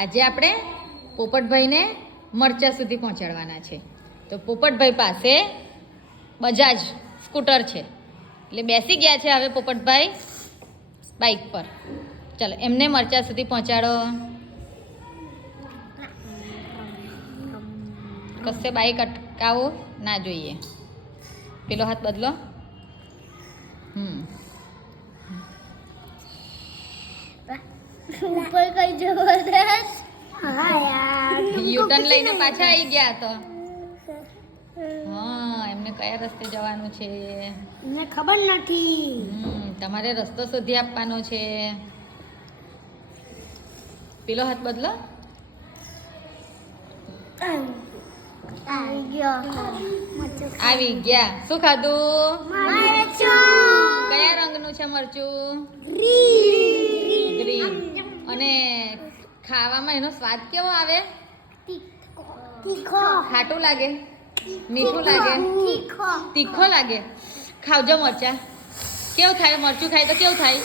આજે આપણે પોપટભાઈને મરચા સુધી પહોંચાડવાના છે. તો પોપટભાઈ પાસે બજાજ સ્કૂટર છે એટલે બેસી ગયા છે હવે પોપટભાઈ બાઇક પર. ચાલો એમને મરચા સુધી પહોંચાડો. કશે બાઇક અટકાવો ના જોઈએ. પેલો હાથ બદલો. ઉપર કઈ જબરદસ્ત. હા યાર યુટર્ન લઈને પાછા આવી ગયા તો. હા એમને કયા રસ્તે જવાનું છે મને ખબર નથી. તમારે રસ્તો શોધી આપવાનો છે. પેલો હાથ બદલો. આવી ગયો. આવી ગયા. શું ખાધું? મરચું. કયા રંગનું છે મરચું? ગ્રીન. અને ખાવામાં એનો સ્વાદ કેવો આવે? તીખો. ખાટું લાગે? મીઠું લાગે? તીખો. તીખો લાગે. ખાવજો મરચા. કેવું થાય? મરચું ખાય તો કેવું થાય?